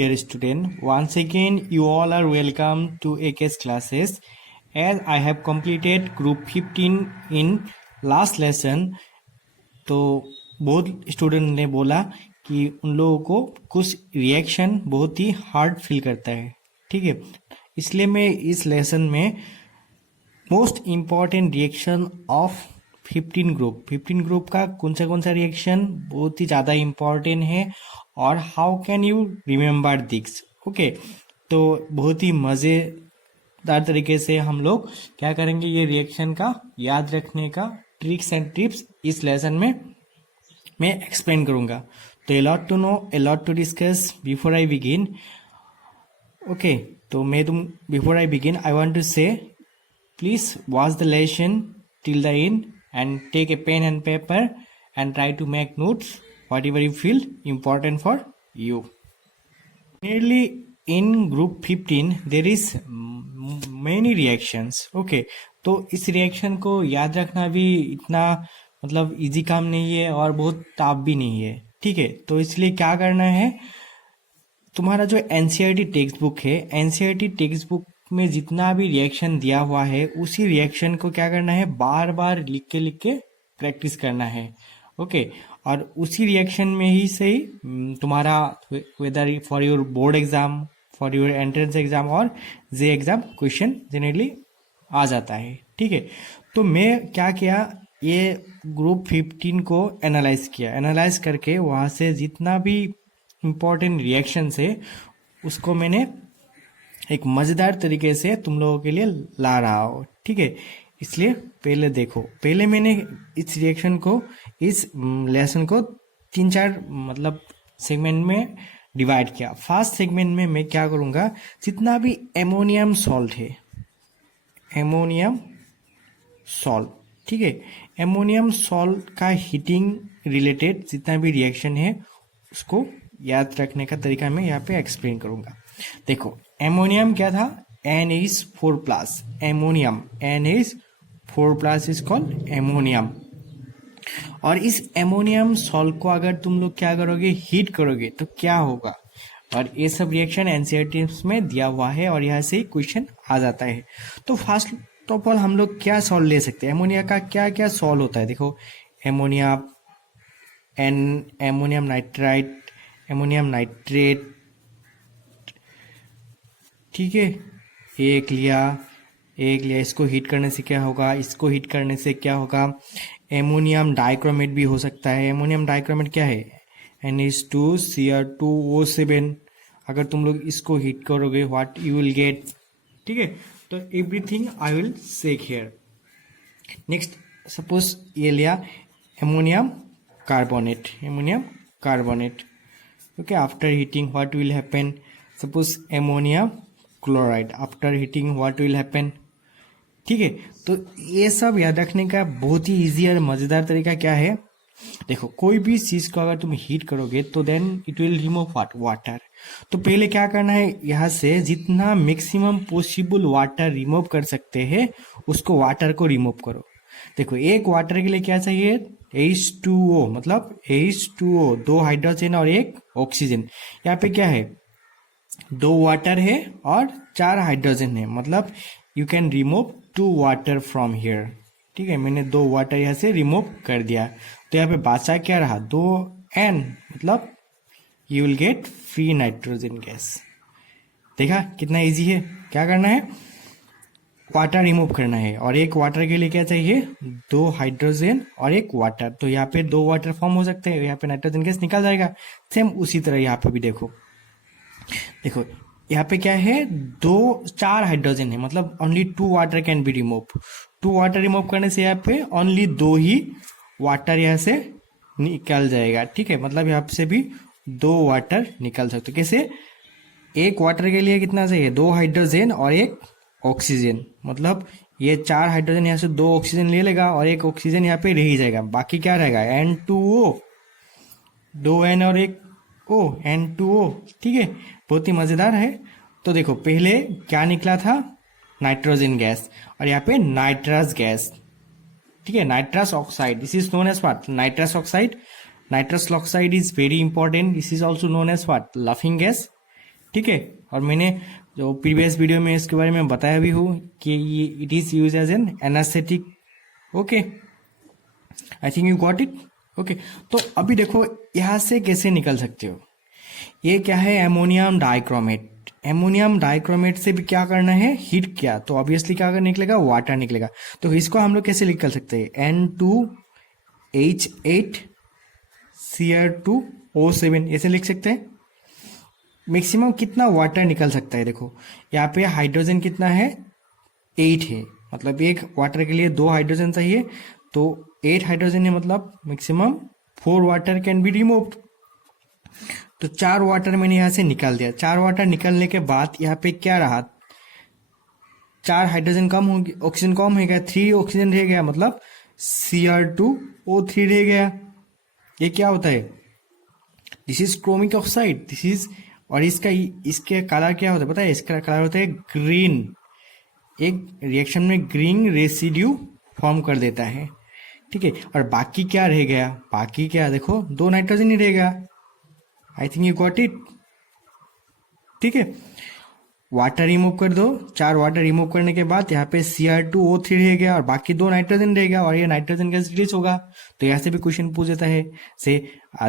dear student, once again you all are welcome to AK's classes. As I have completed group 15 in last lesson, तो बहुत student ने बोला कि उन लोगों को कुछ रिएक्शन बहुत ही हार्ड फील करता है, ठीक है। इसलिए मैं इस लेसन में most important reaction of 15 group का कौन सा रिएक्शन बहुत ही ज़्यादा इम्पॉर्टेंट है और how can you remember this, okay. तो बहुत ही मज़ेदार तरीके से हम लोग क्या करेंगे, ये रिएक्शन का याद रखने का ट्रिक्स एंड टिप्स इस लेसन में मैं एक्सप्लेन करूँगा। तो a lot to know, a lot to discuss before I begin, okay. तो before I begin I want to say please watch the lesson till the end and take a pen and paper and try to make notes whatever you feel important for you. Nearly in group 15 there is many reactions, okay. तो इस reaction को याद रखना भी इतना मतलब easy काम नहीं है और बहुत टफ भी नहीं है, ठीक है। तो इसलिए क्या करना है, तुम्हारा जो एनसीईआरटी टेक्स्ट बुक है, एनसीईआरटी टेक्स्ट बुक में जितना भी रिएक्शन दिया हुआ है उसी रिएक्शन को क्या करना है, बार बार लिख के प्रैक्टिस करना है, ओके। और उसी रिएक्शन में ही से तुम्हारा whether for your board exam, for your entrance exam और जे एग्जाम क्वेश्चन जनरली आ जाता है, ठीक है। तो मैं क्या किया, ये ग्रुप 15 को एनालाइज करके वहाँ से जितना भी इम्पोर्टेंट रिएक्शन है उसको मैंने एक मज़ेदार तरीके से तुम लोगों के लिए ला रहा हूँ, ठीक है। इसलिए पहले देखो, पहले मैंने इस रिएक्शन को, इस लेसन को 3-4 मतलब सेगमेंट में डिवाइड किया। फर्स्ट सेगमेंट में मैं क्या करूँगा, जितना भी एमोनियम सॉल्ट है, एमोनियम सॉल्ट, ठीक है, एमोनियम सॉल्ट का हीटिंग रिलेटेड जितना भी रिएक्शन है उसको याद रखने का तरीका मैं यहाँ पे एक्सप्लेन करूँगा। देखो एमोनियम क्या था, NH4+, ammonium NH4+ is called ammonium. और इस एमोनियम सॉल्ट को अगर तुम लोग क्या करोगे, हीट करोगे तो क्या होगा, और ये सब रिएक्शन एनसीईआरटी में दिया हुआ है और यहाँ से ही क्वेश्चन आ जाता है। तो फर्स्ट ऑफ ऑल हम लोग क्या सॉल्ट ले सकते हैं, एमोनिया का क्या क्या सॉल्ट होता है। देखो ammonia, ammonium nitrite, ammonium nitrate, ठीक है। एक लिया, इसको हीट करने से क्या होगा, इसको हीट करने से क्या होगा, एमोनियम डाइक्रोमेट भी हो सकता है। एमोनियम डाइक्रोमेट क्या है, NH2Cr2O7। अगर तुम लोग इसको हीट करोगे व्हाट यू विल गेट, ठीक है। तो everything I will say here. Next suppose ये लिया ammonium carbonate, okay, after heating what will happen, suppose ammonia chloride, after heating what will happen, ठीक है। तो ये सब याद रखने का बहुत ही इजी और मज़ेदार तरीका क्या है, देखो कोई भी चीज़ को अगर तुम हीट करोगे तो then it will remove water. तो पहले क्या करना है, यहाँ से जितना मैक्सिमम पॉसिबल वाटर रिमूव कर सकते हैं उसको वाटर को रिमूव करो। देखो एक वाटर के लिए क्या चाहिए, H2O, मतलब H2O, 2 हाइड्रोजन और 1 ऑक्सीजन। यहाँ पे क्या है, 2 वाटर है और 4 हाइड्रोजन है, मतलब you can remove 2 water from here, ठीक है। मैंने 2 वाटर यहाँ से रिमूव कर दिया, तो यहाँ पे बचा क्या रहा, 2N, मतलब you will get free nitrogen gas. देखा कितना इजी है, क्या करना है, वाटर रिमूव करना है। और एक वाटर के लिए क्या चाहिए, 2 हाइड्रोजन और 1 वाटर। तो यहाँ पे 2 वाटर फॉर्म हो सकते हैं, यहाँ पे नाइट्रोजन गैस निकल जाएगा। सेम उसी तरह यहाँ पे भी देखो यहाँ पे क्या है, 4 हाइड्रोजन है, मतलब only 2 water can be remove. 2 water remove करने से यहाँ पे ओनली 2 ही वाटर यहाँ से निकल जाएगा, ठीक है। मतलब यहाँ से भी 2 वाटर निकल सकते। कैसे, एक वाटर के लिए कितना चाहिए, 2 हाइड्रोजन और 1 ऑक्सीजन, मतलब ये 4 हाइड्रोजन यहाँ से 2 ऑक्सीजन ले लेगा और 1 ऑक्सीजन यहाँ पे रह ही जाएगा, बाकी क्या रहेगा, N2O, 2N और 1 O, N2O, ठीक है। बहुत ही मज़ेदार है। तो देखो पहले क्या निकला था, नाइट्रोजन गैस, और यहाँ पे नाइट्रस गैस, ठीक है, nitrous oxide, this is known as what, nitrous oxide. Nitrous oxide is very important, this is also known as what, laughing gas, ठीक है। और मैंने जो प्रीवियस वीडियो में इसके बारे में बताया भी हूँ कि ये it is use as an anaesthetic. Okay, I think you got it. Okay, तो अभी देखो यहाँ से कैसे निकल सकते हो। ये क्या है, एमोनियम डाइक्रोमेट। एमोनियम डाइक्रोमेट से भी क्या करना है, हीट किया तो ऑब्वियसली क्या निकलेगा, वाटर निकलेगा। तो इसको हम लोग कैसे निकल सकते हैं, N2H8Cr2O7 ऐसे लिख सकते हैं। मैक्सिमम कितना वाटर निकल सकता है, देखो यहाँ पे हाइड्रोजन कितना है, 8 है, मतलब एक वाटर के लिए 2 हाइड्रोजन चाहिए, तो 8 हाइड्रोजन है, मतलब maximum 4 water can be removed. तो 4 वाटर मैंने यहाँ से निकाल दिया। 4 वाटर निकलने के बाद यहाँ पे क्या रहा, 4 हाइड्रोजन कम हो गया, ऑक्सीजन कम हो गया, 3 ऑक्सीजन रह गया, मतलब Cr2O3 रह गया। ये क्या होता है, this is chromic oxide, this is, और इसके कलर क्या होता है पता है, इसका कलर होता है ग्रीन। एक रिएक्शन में ग्रीन रेसिड्यू फॉर्म कर देता है, ठीक है। और बाकी क्या रह गया, बाकी क्या, देखो 2 नाइट्रोजन ही रह गया। आई थिंक यू गॉट इट, ठीक है। वाटर रिमूव कर दो, 4 वाटर रिमूव करने के बाद यहाँ पे Cr2O3 रह गया और बाकी 2 नाइट्रोजन रह गया, और ये नाइट्रोजन गैस रिलीज होगा। तो यहाँ से भी क्वेश्चन पूछ देता है से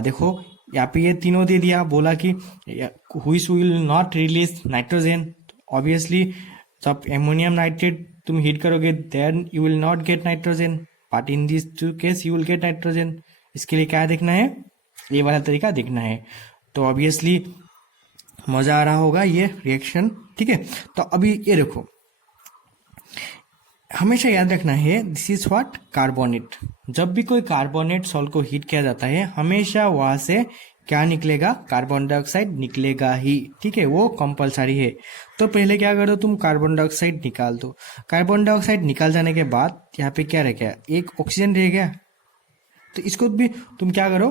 देखो यहाँ पे ये तीनों दे दिया, बोला कि which will not release nitrogen. Obviously जब एमोनियम नाइट्रेट तुम हीट करोगे then you will not get nitrogen, but in this 2 case you will get nitrogen. इसके लिए क्या देखना है, ये वाला तरीका देखना है। तो ऑब्वियसली मजा आ रहा होगा ये रिएक्शन, ठीक है। तो अभी ये देखो, हमेशा याद रखना है, दिस इज व्हाट, कार्बोनेट। जब भी कोई कार्बोनेट सॉल्ट को हीट किया जाता है हमेशा वहां से क्या निकलेगा, कार्बन डाइऑक्साइड निकलेगा ही, ठीक है, वो कंपलसरी है। तो पहले क्या करो, तुम कार्बन डाइऑक्साइड निकाल दो। कार्बन डाइऑक्साइड निकाल जाने के बाद यहाँ पे क्या रह गया, एक ऑक्सीजन रह गया। तो इसको भी तुम क्या करो,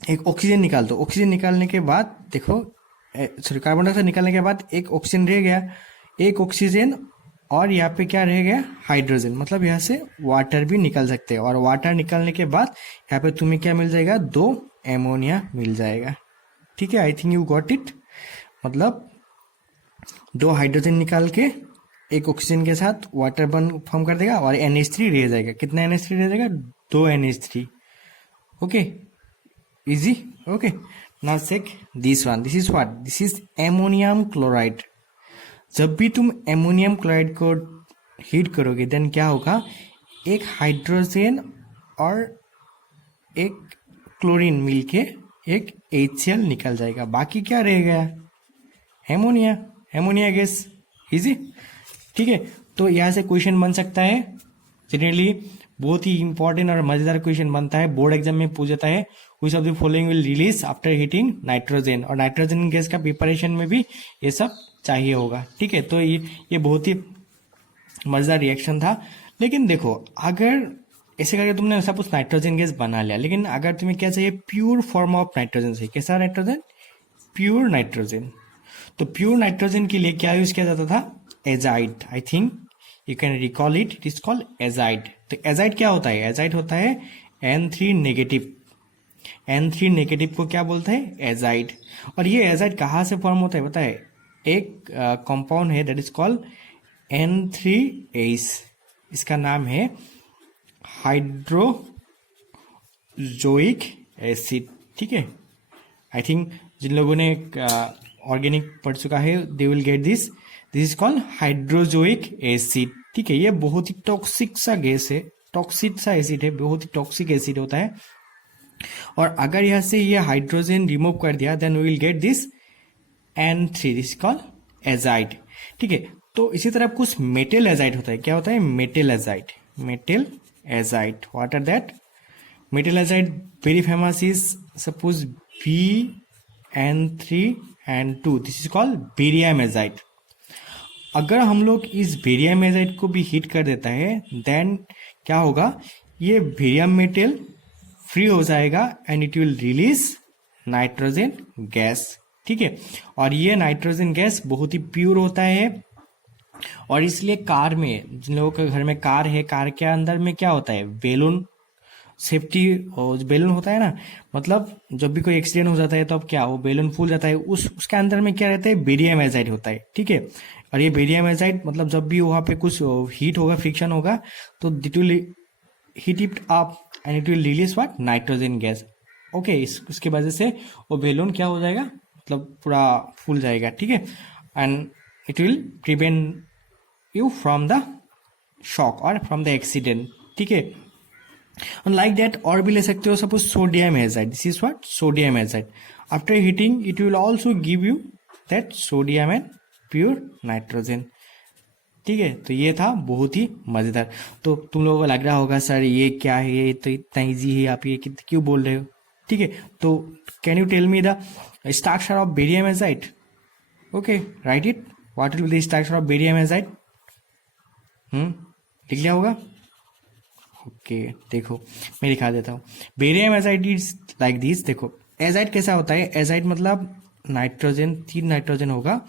एक ऑक्सीजन निकाल दो। ऑक्सीजन निकालने के बाद देखो, सॉरी, कार्बन डाइऑक्साइड निकालने के बाद एक ऑक्सीजन रह गया, एक ऑक्सीजन, और यहाँ पे क्या रह गया, हाइड्रोजन, मतलब यहाँ से वाटर भी निकल सकते हैं। और वाटर निकालने के बाद यहाँ पे तुम्हें क्या मिल जाएगा, 2 एमोनिया मिल जाएगा, ठीक है। I think you got it, मतलब 2 हाइड्रोजन निकाल के एक ऑक्सीजन के साथ वाटर बन फॉर्म कर देगा और NH3 रह जाएगा। कितना NH3 रह जाएगा, 2 NH3। Okay, easy. Okay, now check this one, this is what, this is ammonium chloride. जब भी तुम एमोनियम क्लोराइड को हीट करोगे देन क्या होगा, एक हाइड्रोजन और एक क्लोरीन मिलके एक HCl निकल जाएगा, बाकी क्या रह गया, एमोनिया, एमोनिया गैस। इजी, ठीक है। तो यहाँ से क्वेश्चन बन सकता है, जनरली बहुत ही इंपॉर्टेंट और मजेदार क्वेश्चन बनता है, बोर्ड एग्जाम में पूछ जाता है, which of the following will release after heating nitrogen. और नाइट्रोजन गैस का प्रिपरेशन में भी ये सब चाहिए होगा, ठीक है। तो ये बहुत ही मजेदार रिएक्शन था। लेकिन देखो, अगर ऐसे करके तुमने सपोज नाइट्रोजन गैस बना लिया, लेकिन अगर तुम्हें क्या चाहिए, प्योर फॉर्म ऑफ नाइट्रोजन चाहिए। कैसा नाइट्रोजन, प्योर नाइट्रोजन। तो प्योर नाइट्रोजन के लिए क्या यूज किया जाता था, azide. I think you can recall it, it is called azide. तो एजाइड क्या होता है, एजाइड होता है N3 नेगेटिव। N3 नेगेटिव को क्या बोलते हैं, एजाइड। और ये एजाइड कहाँ से फॉर्म होता है पता है, एक कंपाउंड है दैट इज कॉल्ड N3H। इसका नाम है हाइड्रोजोइक एसिड, ठीक है। आई थिंक जिन लोगों ने ऑर्गेनिक पढ़ चुका है they will get this, this is called hydrazoic acid, ठीक है। ये बहुत ही टॉक्सिक सा गैस है, टॉक्सिक सा एसिड है, बहुत ही टॉक्सिक एसिड होता है। और अगर यहाँ से ये हाइड्रोजन रिमूव कर दिया then we will get this N3, this called azide, ठीक है। तो इसी तरह कुछ मेटल एजाइड होता है, क्या होता है, metal azide, metal azide. What are that, metal azide very famous is suppose BN3N2, this is called barium azide. अगर हम लोग इस बेरियम एजाइड को भी हीट कर देता है देन क्या होगा, ये बेरियम मेटल फ्री हो जाएगा and it will release nitrogen gas, ठीक है। और ये नाइट्रोजन गैस बहुत ही प्योर होता है, और इसलिए कार में, जिन लोगों के घर में कार है, कार के अंदर में क्या होता है, बैलून सेफ्टी बैलून होता है ना, मतलब जब भी कोई एक्सीडेंट हो जाता है तो अब क्या, वो बैलून फूल जाता है, उसके अंदर में क्या रहता है, बेरियम एजाइड होता है, ठीक है। और ये बेरियम एजाइड मतलब जब भी वहाँ पे कुछ हीट होगा, फ्रिक्शन होगा, तो it will heat it up and it will release what, nitrogen gas. Okay, उसके वजह से वो बैलून क्या हो जाएगा, मतलब पूरा फूल जाएगा, ठीक है। And it will prevent you from the shock और फ्रॉम द एक्सीडेंट, ठीक है। लाइक दैट और भी ले सकते हो, suppose sodium azide, this is what, sodium azide. After heating it will also give you that sodium and pure nitrogen, ठीक है। तो ये था बहुत ही मजेदार। तो तुम लोगों को लग रहा होगा सर ये क्या है, ये तो इतना इजी है, आप ये क्यों बोल रहे हो, ठीक है। तो can you tell me the structure of barium azide? Okay, write it, what will be the structure of barium azide? लिख लिया होगा? ओके, देखो मैं दिखा देता हूँ। Barium azide is like this. देखो एजाइड कैसा होता है, एजाइड मतलब नाइट्रोजन, 3 नाइट्रोजन होगा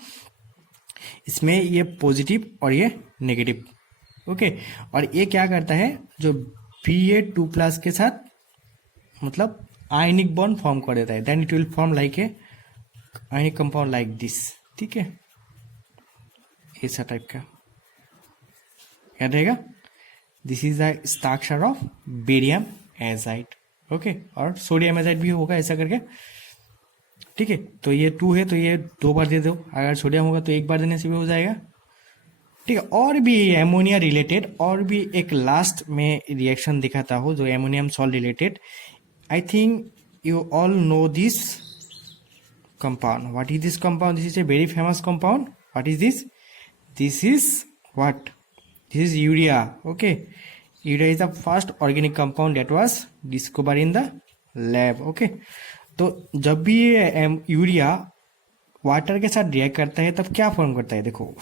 इसमें, ये पॉजिटिव और ये नेगेटिव, ओके। और ये क्या करता है, जो Ba2+ के साथ मतलब आयनिक बॉन्ड फॉर्म कर देता है, then it will form like a ionic compound like this, ठीक है, ऐसा टाइप का याद रहेगा। This is the structure of barium azide, okay. और सोडियम एजाइड भी होगा ऐसा करके, ठीक है। तो ये 2 है तो ये 2 बार दे दो, अगर सोडियम होगा तो 1 बार देने से भी हो जाएगा, ठीक है। और भी एमोनिया रिलेटेड और भी एक लास्ट में रिएक्शन दिखाता हूँ जो ammonium salt related. I think you all know this compound. What is this compound? This is a very famous compound. What is this? This is what? This is urea. Okay. Urea is the first organic compound that was discovered in the lab. Okay. तो जब भी ये urea water के साथ react करता है तब क्या फॉर्म करता है? देखो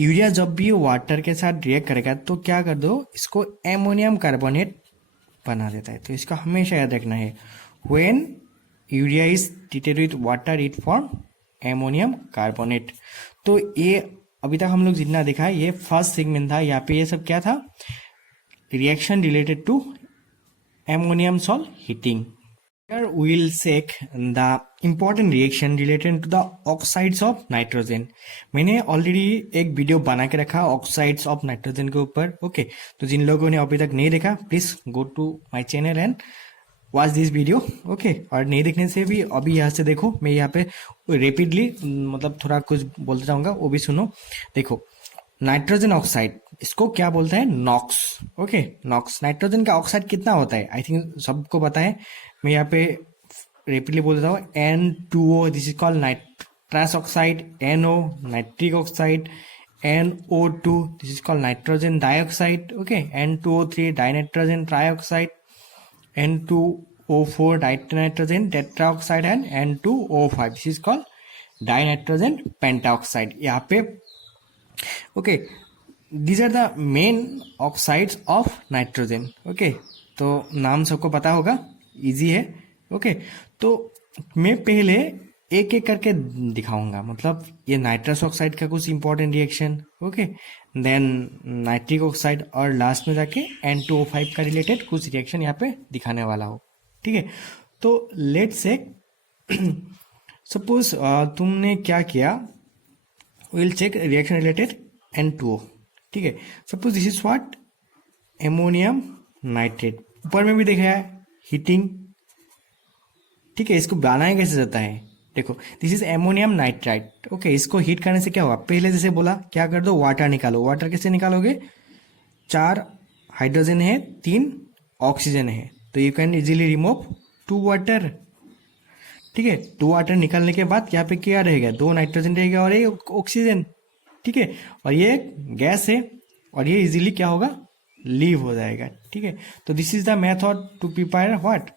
यूरिया जब भी वाटर के साथ रिएक्ट करेगा तो क्या कर दो, इसको एमोनियम कार्बोनेट बना देता है। तो इसका हमेशा याद रखना है, when urea is treated with water it form ammonium carbonate. तो ये अभी तक हम लोग जितना देखा है ये फर्स्ट सेगमेंट था। यहाँ पे ये सब क्या था, reaction related to ammonium salt heating. Here we will check the important reaction related to the oxides of nitrogen. मैंने ऑलरेडी एक वीडियो बना के रखा ऑक्साइड्स ऑफ नाइट्रोजन के ऊपर, ओके। तो जिन लोगों ने अभी तक नहीं देखा please go to my channel and watch this video, okay. और नहीं देखने से भी अभी यहाँ से देखो, मैं यहाँ पे रेपिडली मतलब थोड़ा कुछ बोलता जाऊंगा, वो भी सुनो। देखो नाइट्रोजन ऑक्साइड, इसको क्या बोलते हैं, नॉक्स, ओके। नॉक्स, नाइट्रोजन का ऑक्साइड कितना होता है आई थिंक सबको पता है, मैं यहाँ पे रेपिडली बोल देता हूँ। N2O, this is called nitrous oxide. NO, nitric oxide. NO2, this is called nitrogen dioxide, okay. N2O3, dinitrogen trioxide. N2O4, dinitrogen tetraoxide and N2O5, this is called dinitrogen pentaoxide. यहाँ पे okay, these are the main oxides of nitrogen, okay. तो नाम सबको पता होगा, easy है, okay. तो मैं पहले एक एक करके दिखाऊंगा, मतलब ये नाइट्रस ऑक्साइड का कुछ important reaction, okay, then nitric oxide, और लास्ट में जाके N2O5 का रिलेटेड कुछ रिएक्शन यहाँ पे दिखाने वाला हो, ठीक है। तो लेट्स से सपोज तुमने क्या किया, we'll check reaction related N2O, ठीक है। Suppose this is what, ammonium nitrate. ऊपर में भी देखा है हीटिंग, ठीक है। इसको बनाया कैसे जाता है, देखो this is ammonium nitrite, okay. इसको हीट करने से क्या होगा, पहले जैसे बोला क्या कर दो, वाटर निकालो। वाटर कैसे निकालोगे, 4 हाइड्रोजन है, 3 ऑक्सीजन है, तो you can easily remove 2 water, ठीक है। 2 वाटर निकालने के बाद यहाँ पे क्या रहेगा, 2 नाइट्रोजन रहेगा और 1 ऑक्सीजन, ठीक है। और ये गैस है और ये इजीली क्या होगा, लीव हो जाएगा, ठीक है। तो this is the method to prepare what,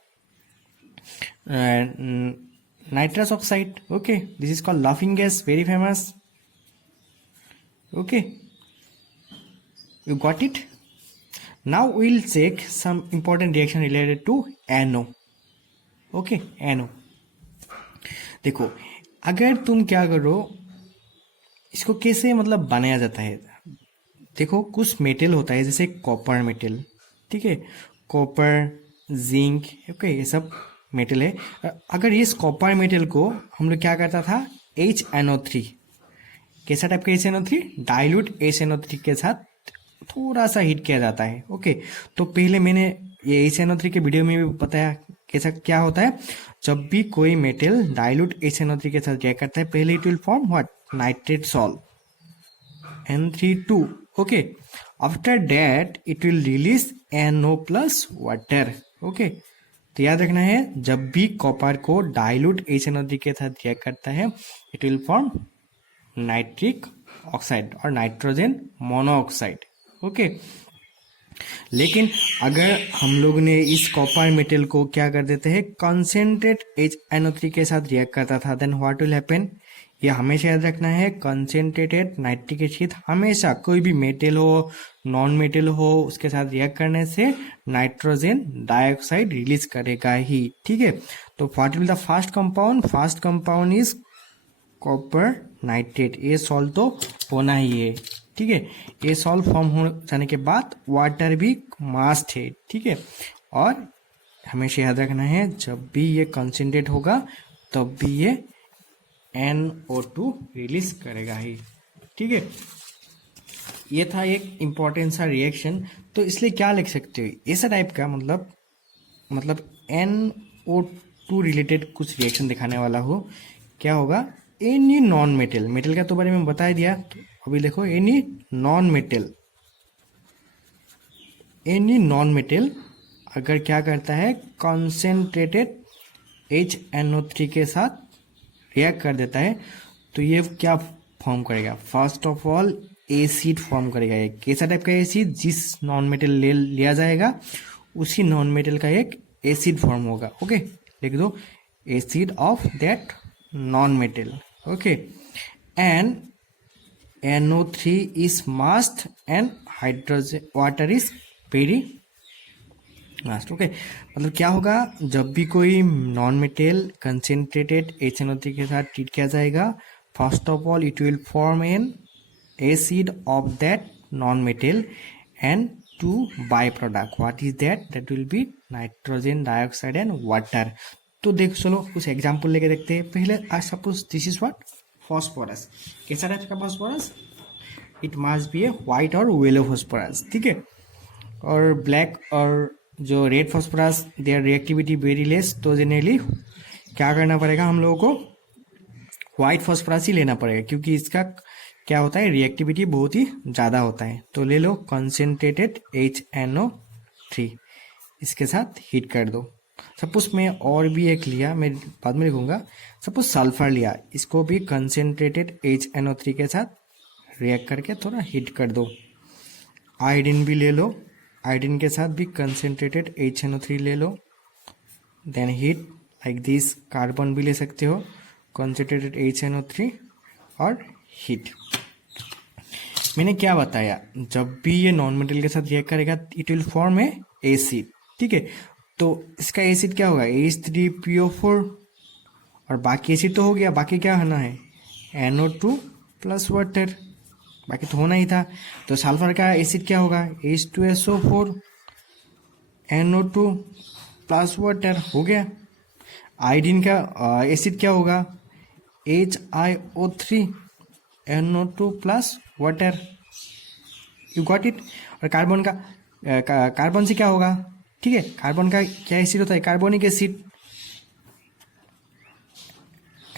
nitrous oxide, okay. This is called laughing gas, very famous, okay. You got it. Now we will check some important reaction related to NO, okay. NO, देखो अगर तुम क्या करो, इसको कैसे मतलब बनाया जाता है, देखो कुछ मेटल होता है जैसे कॉपर मेटल, ठीक है। कॉपर, जिंक, ओके, ये सब मेटल है। अगर इस कॉपर मेटल को हम लोग क्या करता था, HNO3, कैसा टाइप का HNO3, डाइल्यूट HNO3 के साथ थोड़ा सा हीट किया जाता है। ओके, तो पहले मैंने ये HNO3 के वीडियो में भी बताया कैसा क्या होता है। जब भी कोई मेटल डाइल्यूट HNO3 के साथ रिएक्ट करता है, पहले it will form what, nitrate salt N3 2। Okay, after that it will release NO plus water. Okay, तो याद रखना है, जब भी कॉपर को डाइल्यूट HNO3 के साथ रिएक्ट करता है, it will form nitric oxide और नाइट्रोजन मोनोऑक्साइड। ओके, लेकिन अगर हम लोग ने इस कॉपर मेटल को क्या कर देते हैं, कंसेंट्रेट HNO3 के साथ रिएक्ट करता था, देन व्हाट विल हैपन, ये हमेशा याद रखना है, कंसेंट्रेटेड नाइट्रिक एसिड हमेशा कोई भी मेटल हो, नॉन मेटल हो, उसके साथ रिएक्ट करने से नाइट्रोजन डाइऑक्साइड रिलीज करेगा ही। ठीक है, तो what will the first compound is copper nitrate. ये सॉल्ट तो होना ही है। ठीक है, ये सॉल्ट फॉर्म हो जाने के बाद वाटर भी मस्ट है। ठीक है, और हमेशा याद रखना है, जब भी ये कंसेंट्रेट होगा तब भी ये NO2 रिलीज करेगा ही। ठीक है, ये था एक इम्पोर्टेंट सा रिएक्शन। तो इसलिए क्या लिख सकते हो, ऐसा टाइप का, मतलब NO2 रिलेटेड कुछ रिएक्शन दिखाने वाला हो, क्या होगा, एनी नॉन मेटल, मेटल का तो बारे में बता दिया, तो अभी देखो, एनी नॉन मेटल अगर क्या करता है, कंसेंट्रेटेड HNO3 के साथ रिएक्ट कर देता है, तो ये क्या फॉर्म करेगा, first of all acid form करेगा। एक कैसा टाइप का एसिड, जिस नॉन मेटल लिया जाएगा उसी नॉन मेटल का एक एसिड फॉर्म होगा। ओके, लिख दो, acid of that non metal. Okay, and NO3 is must and hydrogen water is very must। Okay, मतलब क्या होगा, जब भी कोई नॉन मेटल कंसेंट्रेटेड HNO3 के साथ ट्रीट किया जाएगा, first of all it will form an acid of that non metal and two byproduct, what is that will be nitrogen dioxide and water. तो देख, चलो कुछ एग्जाम्पल लेके देखते हैं। पहले I suppose this is what, phosphorus. कैसा type का phosphorus, it must be a white और येलो फॉस्फोरस। ठीक है, और ब्लैक और जो red phosphorus, their reactivity very less, तो जनरली क्या करना पड़ेगा हम लोगों को, व्हाइट फॉस्फोरस ही लेना पड़ेगा, क्योंकि इसका क्या होता है, रिएक्टिविटी बहुत ही ज़्यादा होता है। तो ले लो कंसेंट्रेटेड HNO3, इसके साथ हीट कर दो। सपोज मैं और भी एक लिया, मैं बाद में लिखूंगा, सपोज सल्फर लिया, इसको भी कंसेंट्रेटेड HNO3 के साथ रिएक्ट करके थोड़ा हीट कर दो। आयोडीन भी ले लो, आयोडीन के साथ भी कंसेंट्रेटेड HNO3 ले लो, then heat like this. Carbon भी ले सकते हो, कंसेंट्रेटेड HNO3 और हीट। मैंने क्या बताया, जब भी ये नॉन मेटल के साथ रिएक्ट करेगा it will form A acid. ठीक है, तो इसका एसिड क्या होगा, H3PO4, और बाकी एसिड तो हो गया, बाकी क्या होना है, NO2 प्लस वाटर, बाकी तो होना ही था। तो सल्फर का एसिड क्या होगा, H2SO4 NO2 प्लस वाटर, हो गया। आयोडीन का एसिड क्या होगा, HiO3 NO2 plus water, you got it. और कार्बन कार्बन से क्या होगा, ठीक है, कार्बन का क्या एसिड होता है, carbonic acid,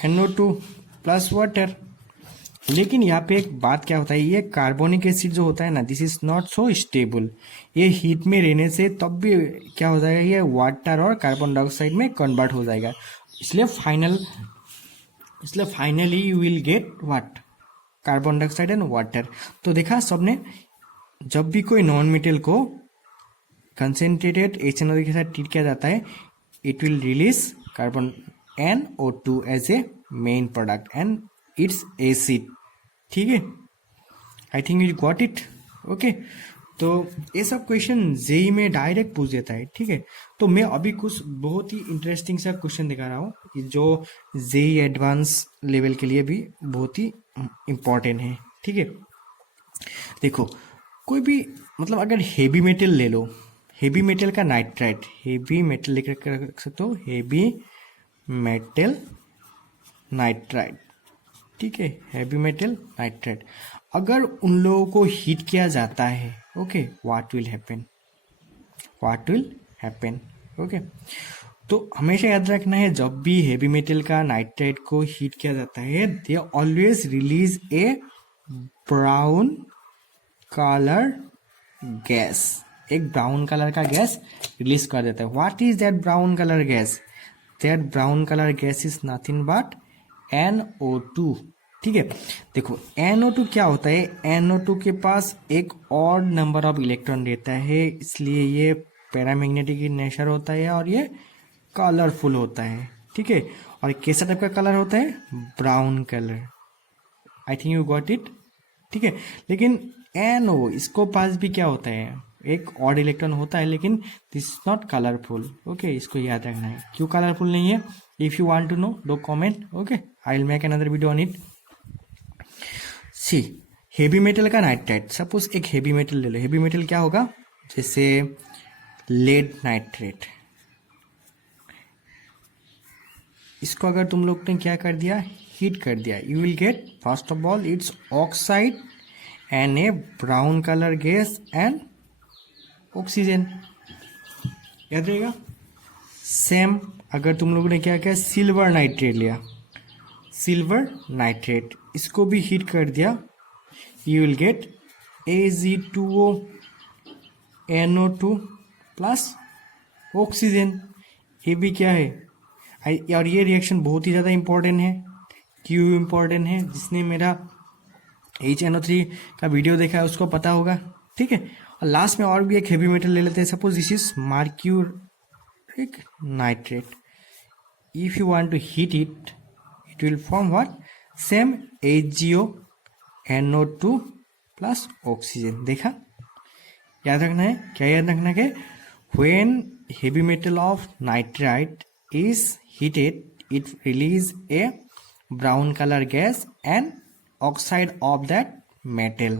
NO2 plus water. लेकिन यहाँ पे एक बात क्या होता है, ये कार्बोनिक एसिड जो होता है ना, this is not so stable. ये हीट में रहने से तब भी क्या हो जाएगा, ये वाटर और कार्बन डाइऑक्साइड में कन्वर्ट हो जाएगा। इसलिए finally you will get what, carbon dioxide and water. तो देखा सबने, जब भी कोई नॉन मेटल को कंसेंट्रेटेड HNO के साथ ट्रीट किया जाता है, it will release carbon NO2 as a main product and its acid. ठीक है, I think you got it. Okay, तो ये सब क्वेश्चन जेई में डायरेक्ट पूछ देता है। ठीक है, तो मैं अभी कुछ बहुत ही इंटरेस्टिंग सा क्वेश्चन दिखा रहा हूँ जो जेई एडवांस लेवल के लिए भी बहुत ही इम्पोर्टेंट है। ठीक है, देखो, कोई भी मतलब अगर हेवी मेटल ले लो, हेवी मेटल का नाइट्राइट, हेवी मेटल लिख रख सकते हो, हेवी मेटल नाइट्राइट, ठीक है, हेवी मेटल नाइट्राइट। अगर उन लोगों को हीट किया जाता है, okay, what will happen, what will happen, okay. तो हमेशा याद रखना है, जब भी हेवी मेटल का नाइट्राइट को हीट किया जाता है, they always release a brown colour gas, एक ब्राउन कलर का गैस रिलीज कर देता है। What is that brown colour gas? That brown colour gas is nothing but NO2, ठीक है। देखो NO2 क्या होता है, NO2 के पास एक और नंबर ऑफ इलेक्ट्रॉन रहता है, इसलिए ये पैरामैग्नेटिक इन नेचर होता है और ये कलरफुल होता है, ठीक है। और कैसा टाइप का कलर होता है? Brown colour. I think you got it, ठीक है। लेकिन NO इसको पास भी क्या होता है, एक और इलेक्ट्रॉन होता है, लेकिन this is not colourful, okay, इसको याद रखना है। क्यों कलरफुल नहीं है? If you want to know, do comment, okay, I will make another video on it. See, heavy metal का नाइट्राइट, सपोज एक हेवी मेटल ले लो, हेवी मेटल क्या होगा, जैसे लेड नाइट्रेट। इसको अगर तुम लोग ने क्या कर दिया, हीट कर दिया, you will get first of all it's oxide and A brown colour gas and oxygen, याद रहेगा। सेम अगर तुम लोगों ने क्या किया, सिल्वर नाइट्रेट लिया, सिल्वर नाइट्रेट, इसको भी हीट कर दिया, you will gate Ag2O NO2 plus oxygen. ये भी क्या है, और ये रिएक्शन बहुत ही ज़्यादा इंपॉर्टेंट है। क्यों इंपॉर्टेंट है? जिसने मेरा HNO3 का वीडियो देखा है उसको पता होगा, ठीक है। और लास्ट में और भी एक हेवी मेटल ले लेते हैं, suppose this is mercuric nitrate. If you want to heat it, it will form what, same HgO NO2 plus oxygen. देखा, याद रखना है, क्या याद रखना है, when heavy metal of nitrite is heated, it release a brown color gas and oxide of that metal।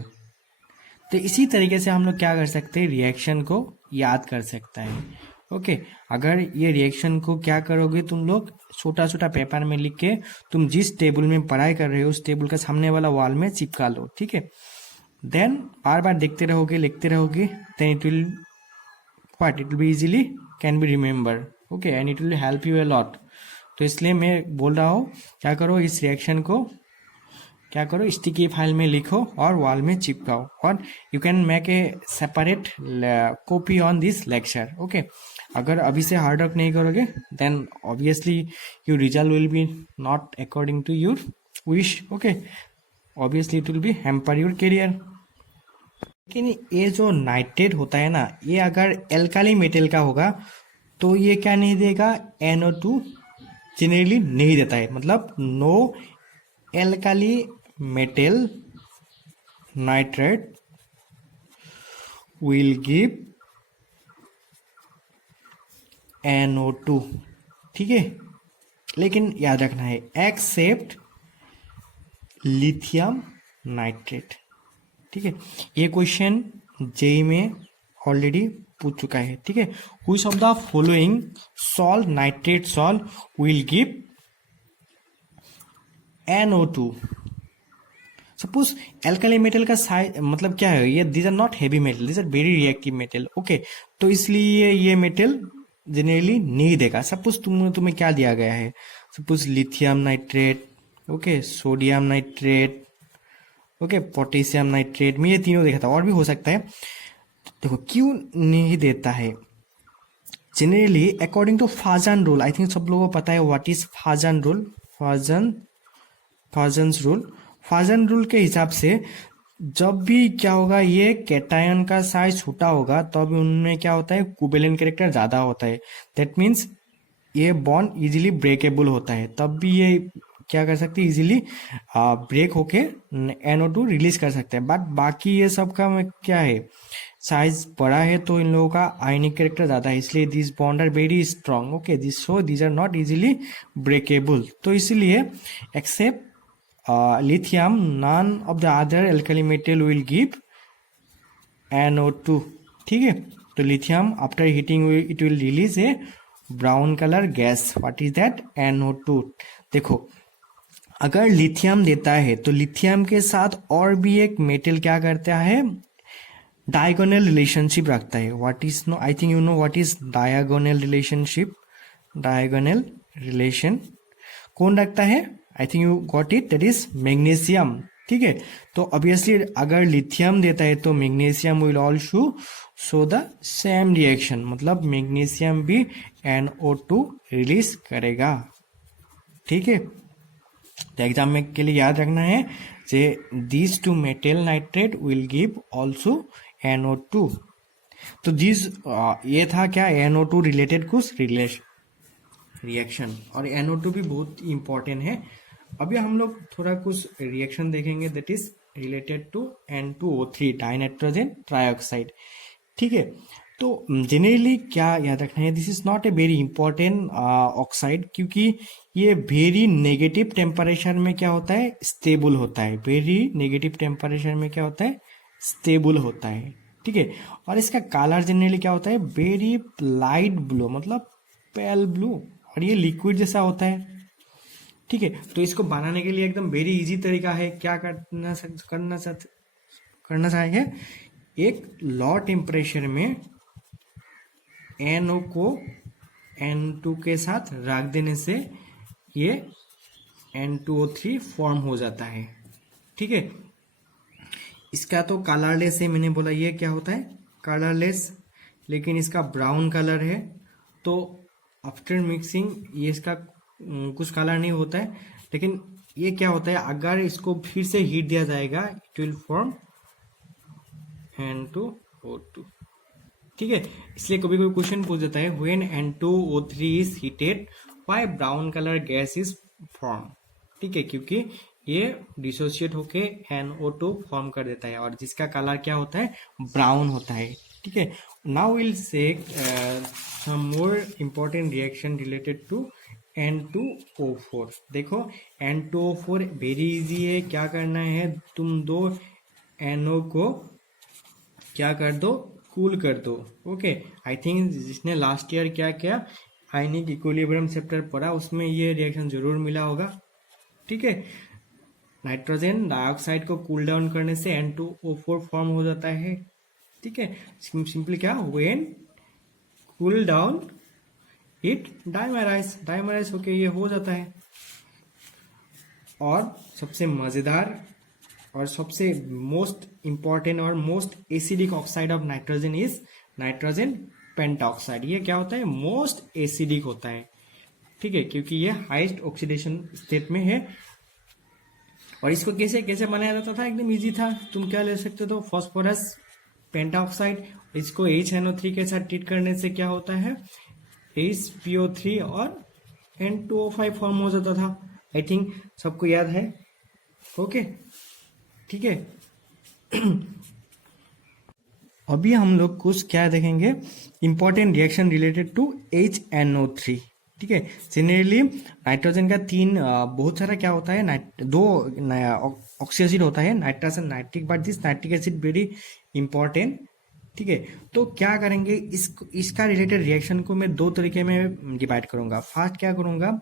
तो इसी तरीके से हम लोग क्या कर सकते हैं, रिएक्शन को याद कर सकता है, ओके। अगर ये रिएक्शन को क्या करोगे तुम लोग, छोटा छोटा पेपर में लिख के तुम जिस टेबल में पढ़ाई कर रहे हो उस टेबल का सामने वाला वॉल में चिपका लो, ठीक है। देन बार बार देखते रहोगे, लिखते रहोगे, then it will what, it will be easily can be remember, okay, and it will help you a lot. तो इसलिए मैं बोल रहा हूँ, क्या करो, इस रिएक्शन को क्या करो, स्टिकी फाइल में लिखो और वॉल में चिपकाओ, और you can make a separate copy on this lecture, okay. अगर अभी से हार्ड वर्क नहीं करोगे, then obviously your result will be not according to your wish, okay, obviously it will be hamper your career. लेकिन ये जो nitrate होता है ना, ये अगर एल्काली मेटल का होगा तो ये क्या नहीं देगा, NO2 जनरली नहीं देता है, मतलब no alkali metal nitrate will give NO2, ठीक है। लेकिन याद रखना है, एक्सेप्ट लिथियम नाइट्रेट, ठीक है। ये क्वेश्चन जेई में ऑलरेडी पूछ चुका है, ठीक है। Which of the following salt, nitrate salt will give NO2। Suppose alkali metal का साइज मतलब क्या है, ये these are not heavy metal, these are very reactive metal, okay. तो इसलिए ये मेटल जनरली नहीं देगा। सपोज तुम्हें क्या दिया गया है, suppose lithium nitrate, okay, sodium nitrate, okay, potassium nitrate, मैं ये तीनों देखा था, और भी हो सकता है। देखो क्यों नहीं देता है, generally according to Fajans rule, I think सब लोगों को पता है what is Fajans rule, Fajans rule के हिसाब से जब भी क्या होगा, ये कैटायन का साइज छोटा होगा तब उनमें क्या होता है, कोवेलेंट कैरेक्टर ज्यादा होता है, दैट मीन्स ये बॉन्ड इजीली ब्रेकेबल होता है, तब भी ये क्या कर सकते हैं, इजीली ब्रेक होके NO2 रिलीज कर सकते हैं। बट बाकी ये सब का क्या है, साइज बड़ा है तो इन लोगों का आयनिक कैरेक्टर ज्यादा है, इसलिए this bond are very strong, okay, this so these are not easily breakable. तो इसलिए except lithium, none of the other alkali metal will give NO2, ठीक है। तो lithium after heating it will release a brown colour gas, what is that? NO2। देखो, अगर lithium देता है तो लिथियम के साथ और भी एक मेटल क्या करता है, डायगोनल रिलेशनशिप रखता है। What is, no I think you know what is diagonal relationship. Diagonal relation कौन रखता है? I think you got it, that is magnesium. ठीक है, तो ऑब्वियसली अगर लिथियम देता है तो magnesium will also show the same reaction, मतलब मैग्नीशियम भी NO2 रिलीज करेगा। ठीक है, तो एग्जाम में के लिए याद रखना है जे these two metal nitrate will give also NO2। तो दिस ये था क्या, NO2 रिलेटेड कुछ रिएक्शन, और NO2 भी बहुत इंपॉर्टेंट है। अभी हम लोग थोड़ा कुछ रिएक्शन देखेंगे that is related to N2O3 dinitrogen trioxide. ठीक है, तो जनरली क्या याद रखना है, this is not a very important oxide, क्योंकि ये वेरी नेगेटिव टेम्परेचर में क्या होता है, स्टेबल होता है। वेरी नेगेटिव टेम्परेचर में क्या होता है, स्टेबल होता है। ठीक है, और इसका कलर जनरली क्या होता है, वेरी लाइट ब्लू, मतलब पेल ब्लू, और ये लिक्विड जैसा होता है। ठीक है, तो इसको बनाने के लिए एकदम वेरी इजी तरीका है। क्या करना चाहिए, एक लो टेम्परेचर में NO को N2 के साथ रख देने से ये N2O3 फॉर्म हो जाता है। ठीक है, इसका तो कलरलेस है, मैंने बोला ये क्या होता है, कलरलेस, लेकिन इसका ब्राउन कलर है। तो आफ्टर मिक्सिंग ये इसका कुछ कलर नहीं होता है, लेकिन ये क्या होता है, अगर इसको फिर से हीट दिया जाएगा इट विल फॉर्म N2O2। ठीक है, इसलिए कभी कोई क्वेश्चन पूछ देता है when N2O3 is heated why brown colour gas is form. ठीक है, क्योंकि ये डिसोसिएट होके NO2 फॉर्म कर देता है, और जिसका कलर क्या होता है, ब्राउन होता है। ठीक है, now will say some more important reaction related to N2O4। देखो, N2O4 वेरी इजी है। क्या करना है, तुम दो NO को क्या कर दो, कूल कर दो। ओके, आई थिंक जिसने लास्ट ईयर क्या किया, आयनिक इक्विलिब्रियम चैप्टर पढ़ा, उसमें ये रिएक्शन जरूर मिला होगा। ठीक है, नाइट्रोजन डाइऑक्साइड को कूल डाउन करने से N2O4 फॉर्म हो जाता है। ठीक है, सिंपली क्या, when cool down it dimerise होके ये हो जाता है। और सबसे मजेदार और सबसे मोस्ट इंपॉर्टेंट और most acidic oxide of nitrogen is nitrogen pentoxide. ये क्या होता है, मोस्ट एसिडिक होता है। ठीक है, क्योंकि ये हाईएस्ट ऑक्सीडेशन स्टेट में है। और इसको कैसे कैसे बनाया जाता था, एकदम इजी था। तुम क्या ले सकते हो, फॉस्फोरस पेंटाऑक्साइड, इसको HNO3 के साथ ट्रीट करने से क्या होता है, HPO3 और N2O5 फॉर्म हो जाता था। आई थिंक सबको याद है। ओके, ठीक है। अभी हम लोग कुछ क्या देखेंगे, important reaction related to HNO3। ठीक है, जनरली नाइट्रोजन का बहुत सारा क्या होता है, दो ऑक्सी एसिड होता है, nitrous and nitric, but this nitric acid very important. ठीक है, तो क्या करेंगे, इसका रिलेटेड रिएक्शन को मैं दो तरीके में डिवाइड करूंगा। फर्स्ट क्या करूंगा,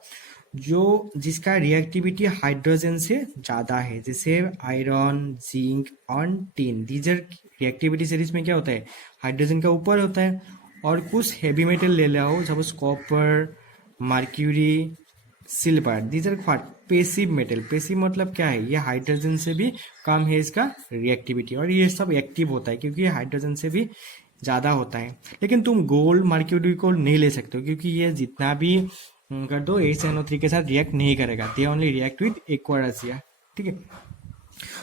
जिसका रिएक्टिविटी हाइड्रोजन से ज्यादा है, जैसे आयरन, जिंक और टिन, दीजर रिएक्टिविटी सीरीज में क्या होता है, हाइड्रोजन का ऊपर होता है। और कुछ हैवी मेटल ले लो, suppose copper, mercury, silver, these are passive metal. Passive मतलब क्या है, ये हाइड्रोजन से भी कम है इसका रिएक्टिविटी, और ये सब एक्टिव होता है क्योंकि ये हाइड्रोजन से भी ज्यादा होता है। लेकिन तुम गोल्ड, मर्क्यूरी को नहीं ले सकते हो, क्योंकि ये जितना भी कर दो HNO3 के साथ रिएक्ट नहीं करेगा, दे ओनली रिएक्ट विद एक्वारेसिया। ठीक है,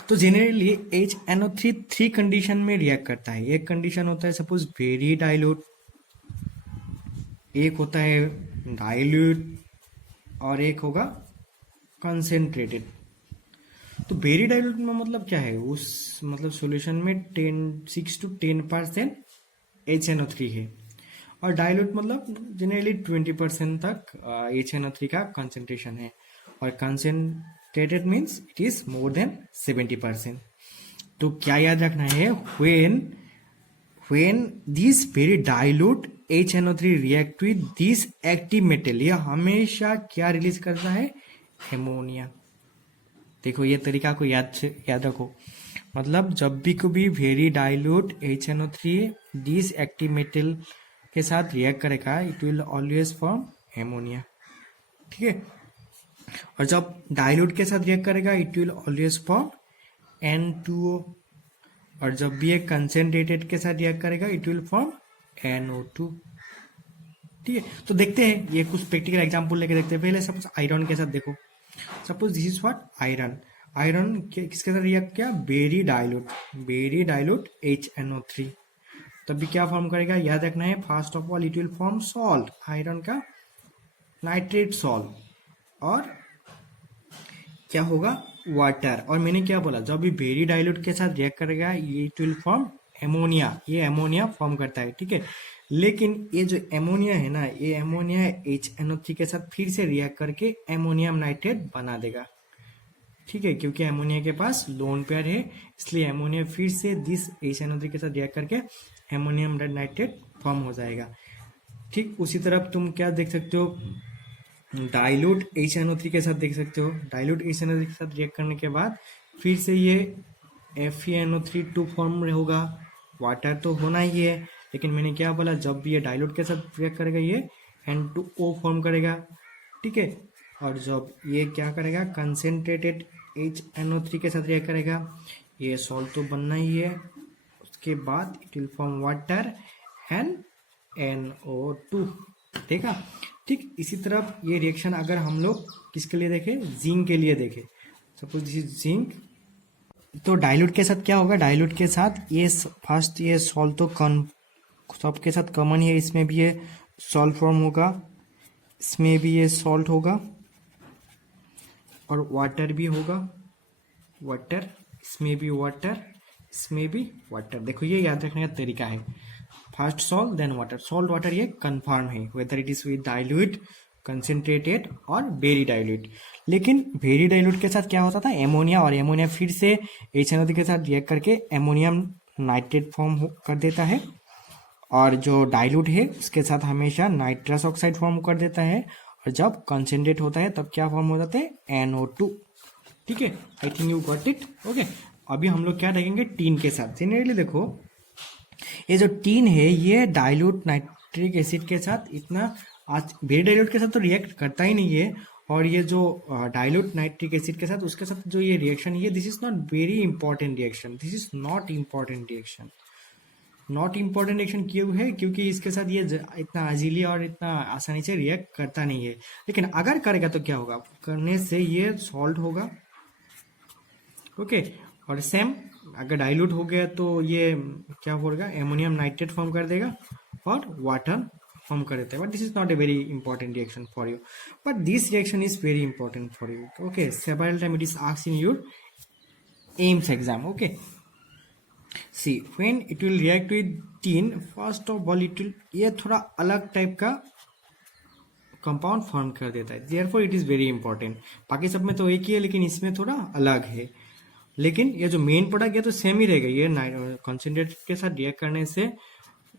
तो जनरली HNO3 थ्री कंडीशन में रिएक्ट करता है। एक कंडीशन होता है सपोज वेरी डाइल्यूट, एक होता है डाइल्यूट, और एक होगा कंसेंट्रेटेड। तो वेरी डाइल्यूट में मतलब क्या है, उस मतलब सॉल्यूशन में 6 to 10% HNO3 है, और डाइल्यूट मतलब जनरली 20% तक HNO3 का कंसेंट्रेशन है, और concentrated means it is more than 70%। तो क्या याद रखना है, when this very dilute HNO3 react with this active metal, यह हमेशा क्या रिलीज करता है? एमोनिया। देखो ये तरीका को याद रखो, मतलब जब भी कभी very dilute HNO3 this active metal के साथ रिएक्ट करेगा, it will always form ammonia. ठीक है, और जब डाइल्यूट के साथ रिएक्ट करेगा, it will always form N2O, और जब भी एक कंसेंट्रेटेड के साथ रिएक्ट करेगा, इट विल फॉर्म NO2। ठीक है, तो देखते हैं ये कुछ प्रैक्टिकल एग्जांपल लेके देखते हैं। पहले सपोज आयरन के साथ देखो, suppose this is what iron, iron किसके साथ रिएक्ट किया? वेरी डाइल्यूट HNO3, तब भी क्या फॉर्म करेगा? याद रखना है, first of all it will form salt, iron का नाइट्रेट सॉल्ट, और क्या होगा? वाटर। और मैंने क्या बोला, जब भी वेरी डाइल्यूट के साथ रिएक्ट करेगा, इट विल फॉर्म एमोनिया, ये एमोनिया फॉर्म करता है। ठीक है, लेकिन ये जो एमोनिया है ना, ये एमोनिया HNO3 के साथ फिर से रिएक्ट करके एमोनियम नाइट्रेट बना देगा। ठीक है, क्योंकि एमोनिया के पास लोन पेयर है, इसलिए एमोनिया फिर से दिस HNO3 के साथ रिएक्ट करके एमोनियम नाइट्रेट फॉर्म हो जाएगा। ठीक उसी तरफ तुम क्या देख सकते हो, डाइल्यूट HNO3 के साथ देख सकते हो, डाइल्यूट HNO3 के साथ रिएक्ट करने के बाद फिर से ये FeNO3 फॉर्म होगा, वाटर तो होना ही है, लेकिन मैंने क्या बोला, जब भी ये डाइल्यूट के साथ रिएक्ट करेगा, ये N2O फॉर्म करेगा। ठीक है, और जब ये क्या करेगा, कंसेंट्रेटेड HNO3 के साथ रिएक्ट करेगा, ये सॉल्ट तो बनना ही है, उसके बाद it will form water and NO2। देखा? ठीक इसी तरफ ये रिएक्शन अगर हम लोग किसके लिए देखें, जिंक के लिए देखें, सपोज दिस इज जिंक, तो डाइल्यूट के साथ क्या होगा, डाइल्यूट के साथ ये फर्स्ट ये सॉल्ट तो सबके साथ कॉमन है, इसमें भी ये सॉल्ट फॉर्म होगा, इसमें भी ये सॉल्ट होगा, और वाटर भी होगा, वाटर, इसमें भी वाटर, इसमें भी वाटर। देखो ये याद रखने का तरीका है, first salt then water, salt water ये कंफर्म है, whether it is with dilute, concentrated और वेरी डाइल्यूट। लेकिन वेरी डाइल्यूट के साथ क्या होता था, एमोनिया, और एमोनिया फिर से HNO3 के साथ रिएक्ट करके एमोनियम नाइट्रेट फॉर्म कर देता है, और जो डाइल्यूट है उसके साथ हमेशा नाइट्रस ऑक्साइड फॉर्म कर देता है, और जब कंसेंट्रेट होता है तब क्या फॉर्म हो जाते हैं, NO2। ठीक है, I think you got it. Okay, अभी हम लोग क्या देखेंगे, टीन के साथ। जनरली देखो ये जो टीन है, ये डाइल्यूट नाइट्रिक एसिड के साथ इतना, आज वेरी डाइल्यूट के साथ तो रिएक्ट करता ही नहीं है, और ये जो डाइल्यूट नाइट्रिक एसिड के साथ, उसके साथ जो ये रिएक्शन है, this is not very important reaction, this is not important reaction. Not important reaction क्यों है? क्योंकि इसके साथ ये इतना इजीली और इतना आसानी से रिएक्ट करता नहीं है, लेकिन अगर करेगा तो क्या होगा, करने से ये सॉल्ट होगा। ओके, और सेम अगर डाइल्यूट हो गया तो ये क्या होगा, एमोनियम नाइट्रेट फॉर्म कर देगा और वाटर फॉर्म कर देता है। But this is not a very important reaction for you, but this reaction is very important for you. Okay, several time it is asked in your AIIMS exam. Okay, see when it will react with tin, first of all it will, ये थोड़ा अलग type का compound form कर देता है, therefore it is very important. बाकी सब में तो एक ही है, लेकिन इसमें थोड़ा अलग है। लेकिन ये जो मेन प्रोडक्ट है तो सेम ही रहेगा, ये कंसंट्रेट के साथ रिएक्ट करने से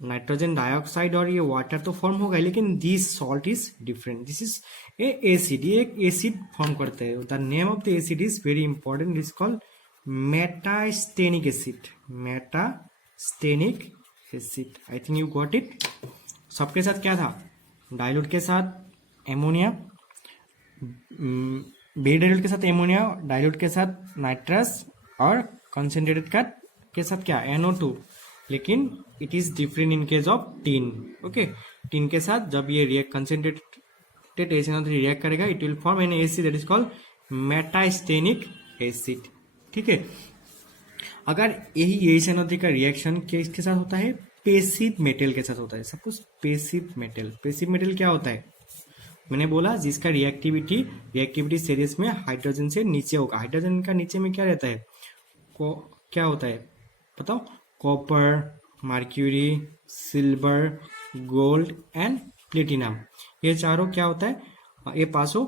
नाइट्रोजन डाइऑक्साइड और ये वाटर तो फॉर्म होगा, लेकिन this salt is different, this is a acid, ये एक एसिड फॉर्म करता है। The name of the acid is very important, is called metastannic acid, metastannic acid. I think you got it. सबके साथ क्या था, डाइल्यूट के साथ एमोनिया, वेरी डाइल्यूट के साथ एमोनिया, डाइल्यूट के साथ नाइट्रस, और कंसंट्रेटेड के साथ क्या, NO2। लेकिन it is different in case of tin. Okay, tin के साथ जब ये रिएक्ट कंसंट्रेटेड HNO3 रिएक्ट करेगा, it will form an acid that is called metastannic acid. ठीक है, अगर यही HNO3 का रिएक्शन किसके साथ होता है, पेसिव मेटल के साथ होता है। सपोज पेसिव मेटल क्या होता है, मैंने बोला जिसका रिएक्टिविटी सीरीज में हाइड्रोजन से नीचे होगा। हाइड्रोजन का नीचे में क्या रहता है, क्या होता है बताओ, copper, mercury, silver, gold and platinum, ये चारों क्या होता है, ये पासों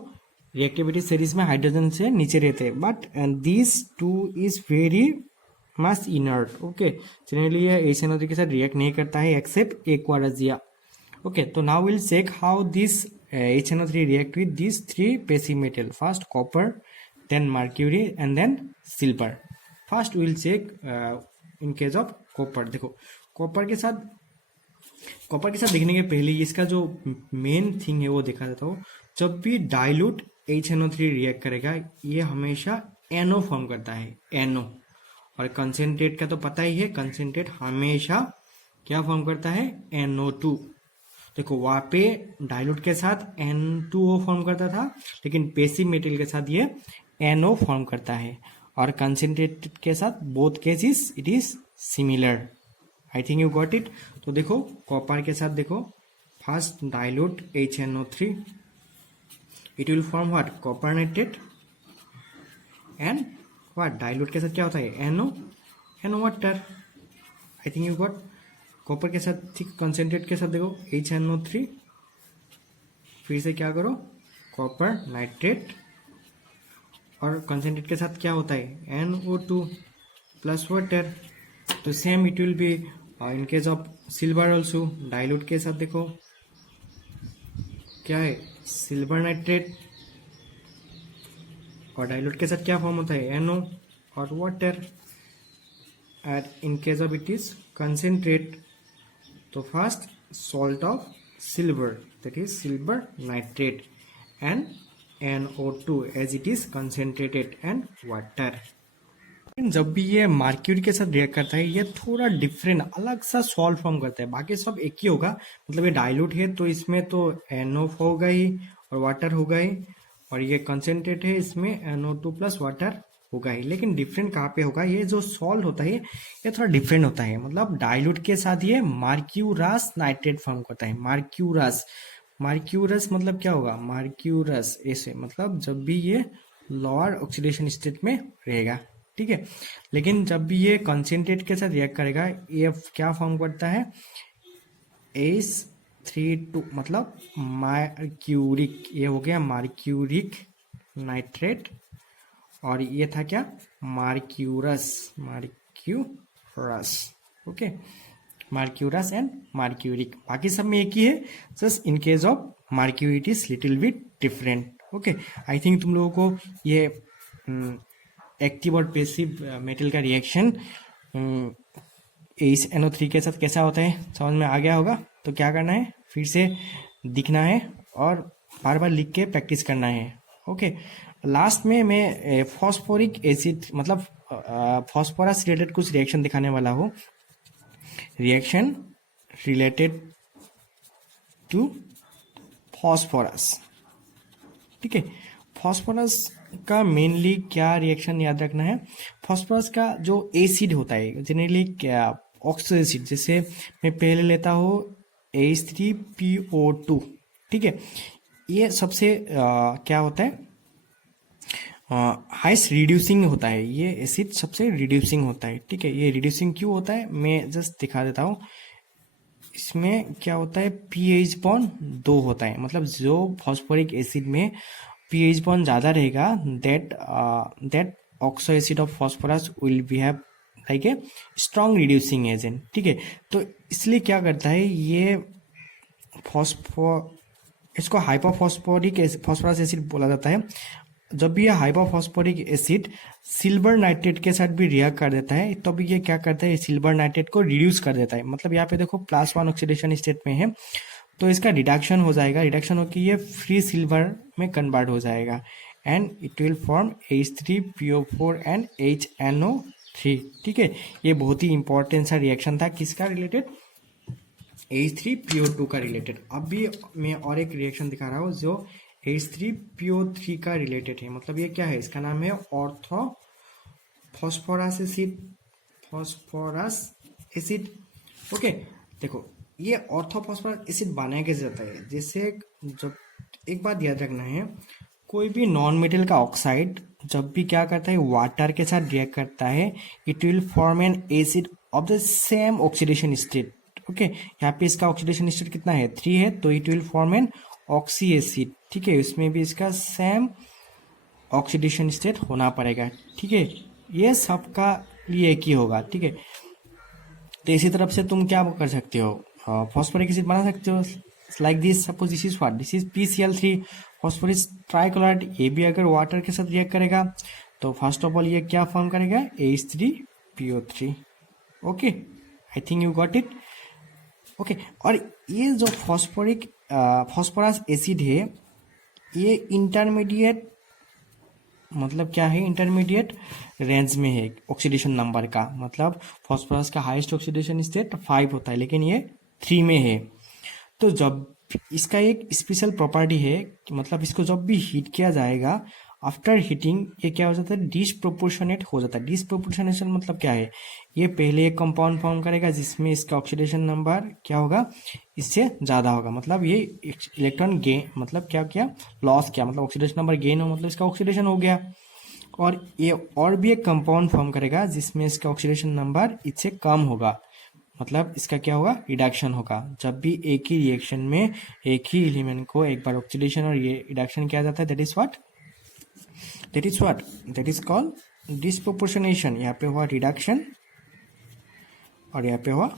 रिएक्टिविटी सीरीज में हाइड्रोजन से नीचे रहते हैं। But this two is very mass inert. Okay, generally ये HNO3 के साथ रिएक्ट नहीं करता है एक्सेप्ट एक्वास या। ओके, तो now will check how this HNO3 react with these three basic metal. First copper, then mercury, and then silver. First we will check in case of copper. देखो copper के साथ देखने के पहले इसका जो मेन थिंग है वो देखा जाता हो। जब भी डाइल्यूट HNO3 रिएक्ट करेगा ये हमेशा NO फॉर्म करता है, NO। और कंसेंट्रेट का तो पता ही है, कंसेंट्रेट हमेशा क्या फॉर्म करता है, NO2। देखो वहां पे डाइल्यूट के साथ N2O फॉर्म करता था, लेकिन बेसिक मेटेरियल के साथ ये NO फॉर्म करता है। और कंसेंट्रेट के साथ both cases it is similar. I think you got it. तो देखो कॉपर के साथ देखो, first dilute HNO3, it will form what, copper nitrate and what, dilute के साथ क्या होता है, NO water. I think you got. Copper के साथ ठीक कंसेंट्रेट के साथ देखो HNO3, फिर से क्या करो, कॉपर नाइट्रेट, और कंसेंट्रेट के साथ क्या होता है, NO2 प्लस वाटर। तो same it will be in case of silver also. Dilute के साथ देखो क्या है, सिल्वर नाइट्रेट, और डाइल्यूट के साथ क्या फॉर्म होता है, NO और water. And in case of it is concentrate, तो first salt of silver, that is silver nitrate, and NO2 as it is concentrated, and water. जब भी ये मर्क्यूरी के साथ रिएक्ट करता है ये थोड़ा डिफरेंट अलग सा सॉल्ट फॉर्म करता है, बाकी सब एक ही होगा। मतलब ये डाइल्यूट है तो इसमें तो NO होगा ही और वाटर होगा ही, और ये कंसेंट्रेट है इसमें NO2 प्लस वाटर होगा ही। लेकिन डिफरेंट कहाँ पे होगा, ये जो सॉल्ट होता है ये थोड़ा डिफरेंट होता है। मतलब डाइल्यूट के साथ ये मर्क्यूरस नाइट्रेट फॉर्म करता है। मर्क्यूरस मतलब क्या होगा, मर्क्यूरस ऐसे, मतलब जब भी ये लोअर ऑक्सीडेशन स्टेट में रहेगा, ठीक है। लेकिन जब भी ये कंसेंट्रेट के साथ रिएक्ट करेगा ये क्या फॉर्म करता है, H3 मतलब मर्क्यूरिक, ये हो गया मर्क्यूरिक नाइट्रेट, और ये था क्या, mercurous. Okay, mercurous and mercuric, बाकी सब में एक ही है, just in case of mercury it is little bit different. Okay, I think तुम लोगों को ये एक्टिव और पैसिव मेटल का रिएक्शन HNO3 के साथ कैसा होता है समझ में आ गया होगा। तो क्या करना है, फिर से दिखना है और बार बार लिख के प्रैक्टिस करना है। ओके, लास्ट में मैं फॉस्फोरिक एसिड मतलब फॉस्फोरस रिलेटेड कुछ रिएक्शन दिखाने वाला हूँ, रिएक्शन रिलेटेड टू फॉस्फोरस। ठीक है, फॉस्फोरस का मेनली क्या रिएक्शन याद रखना है, फॉस्फोरस का जो एसिड होता है जनरली क्या, ऑक्सो एसिड, जैसे मैं पहले लेता हूँ H3PO2, ठीक है, ये सबसे क्या होता है, हाइस्ट रिड्यूसिंग होता है, ये एसिड सबसे रिड्यूसिंग होता है। ठीक है, ये रिड्यूसिंग क्यों होता है मैं जस्ट दिखा देता हूँ। इसमें क्या होता है, pH बॉन्ड 2 होता है, मतलब जो फॉस्फोरिक एसिड में pH बॉन्ड ज़्यादा रहेगा that oxo acid of phosphorus will be have like a strong reducing agent. ठीक है, तो इसलिए क्या करता है ये इसको हाइपोफॉस्फोरिक फॉस्फोरस एसिड बोला जाता है। जब भी ये हाइपोफॉस्फोरिक एसिड सिल्वर नाइट्रेट के साथ भी रिएक्ट कर देता है तो भी ये क्या करता है, सिल्वर नाइट्रेट को रिड्यूस कर देता है। मतलब यहाँ पे देखो +1 ऑक्सीडेशन स्टेट में है तो इसका रिडक्शन हो जाएगा, रिडक्शन होकर ये फ्री सिल्वर में कन्वर्ट हो जाएगा and it will form H3PO4 and HNO3। ठीक है, ये बहुत ही इंपॉर्टेंट सा रिएक्शन था, किसका रिलेटेड, H3PO2 का रिलेटेड। अब भी मैं और एक रिएक्शन दिखा रहा हूँ जो H3PO3 का रिलेटेड है। मतलब ये क्या है, इसका नाम है ऑर्थो फॉस्फोरस एसिड। ओके, देखो ये ऑर्थो फॉस्फोरस एसिड बनाया कैसे जाता है, जैसे जब एक बात याद रखना है, कोई भी नॉन मेटल का ऑक्साइड जब भी क्या करता है वाटर के साथ रिएक्ट करता है it will form an acid of the same oxidation state. Okay, यहाँ पे इसका ऑक्सीडेशन स्टेट कितना है, 3 है, तो it will form an oxy acid. ठीक है, इसमें भी इसका सेम ऑक्सीडेशन स्टेट होना पड़ेगा। ठीक है, ये सबका ये एक ही होगा, ठीक है। तो इसी तरफ से तुम क्या कर सकते हो, फॉस्फोरिक एसिड बना सकते हो like this. Suppose this is what, this is PCl3 phosphorus trichloride. ये भी अगर वाटर के साथ रिएक्ट करेगा तो फर्स्ट ऑफ ऑल ये क्या फॉर्म करेगा, H3PO3। Okay, I think you got it. Okay, और ये जो फॉस्फोरस एसिड है ये इंटरमीडिएट, मतलब क्या है, इंटरमीडिएट रेंज में है ऑक्सीडेशन नंबर का। मतलब फॉस्फोरस का हाईएस्ट ऑक्सीडेशन स्टेट 5 होता है, लेकिन ये 3 में है। तो जब इसका एक स्पेशल प्रॉपर्टी है कि मतलब इसको जब भी हीट किया जाएगा, आफ्टर हीटिंग ये क्या हो जाता है, डिसप्रोपोर्शनेट हो जाता है। डिसप्रोपोर्शनेशन मतलब क्या है, ये पहले एक कंपाउंड फॉर्म करेगा जिसमें इसका ऑक्सीडेशन नंबर क्या होगा, इससे ज्यादा होगा। मतलब ये इलेक्ट्रॉन गेन, मतलब क्या क्या लॉस किया, मतलब ऑक्सीडेशन नंबर गेन हो, मतलब इसका ऑक्सीडेशन हो गया। और ये और भी एक कंपाउंड फॉर्म करेगा जिसमें इसका ऑक्सीडेशन नंबर इससे कम होगा, मतलब इसका क्या होगा, रिडक्शन होगा। जब भी एक ही रिएक्शन में एक ही एलिमेंट को एक बार ऑक्सीडेशन और ये रिडक्शन किया जाता है, that is what, that is called disproportionation. यहाँ पे हुआ रिडक्शन और यहाँ पे हुआ